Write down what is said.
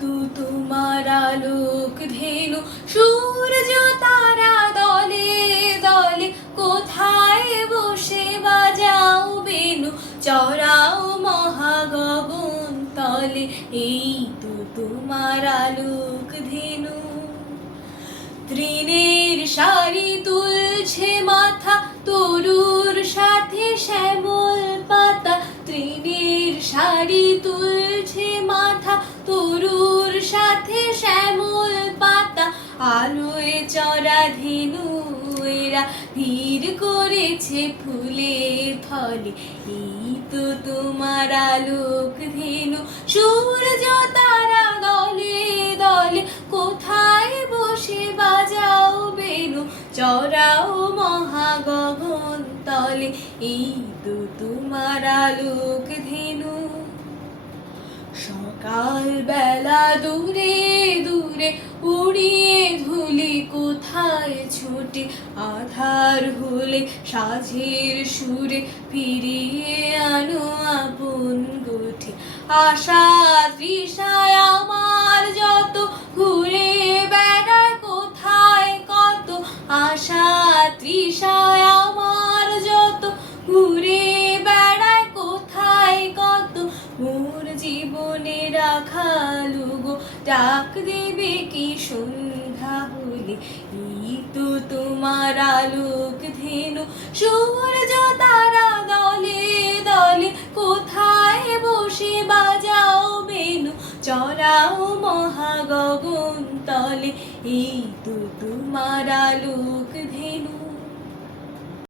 তো তোমার আলোক ধেনু সূর্য তারা দলে দলে কোথায় বসে বাজাও বেনু চড়াও মহাগগন তলে এই তো তোমার আলোক ধেনু তৃণের সারি তুলছে মাথা তরুর সাথে শ্যামল পাতা তৃণের সারি তুলছে মাথা তরুর সাথে শ্যামল পাতা আলোয় চড়া ধেনু এরা ভিড় করেছে ফুলের ফলে এই তো তোমার আলোক ধেনু সূর্য তারা দলে দলে কোথায় বসে বাজাও বেনু চড়াও মহাগগন তলে এই তো তোমার আলোক ধেনু সকাল বেলা দূরে দূরে উড়িয়ে ধুলি কোথায় ছোটে আধার হলে সাঝের সুরে ফিরিয়ে আনো আপন গোঠে আশা তৃষায় আমার যত ঘুরে বেড়ায় কোথায় কত আশা তৃষায় আমার যত ঘুরে বেড়ায় কোথায় কত মোর জীবনে রাখালু গো ডাক দেবে কি সন্ধ্যা হলে এই তো তোমার আলোক ধেনু সূর্য তারা দলে দলে কোথায় বসে বাজাও বেনু চড়াও মহাগগন তলে এই তো তোমার আলোক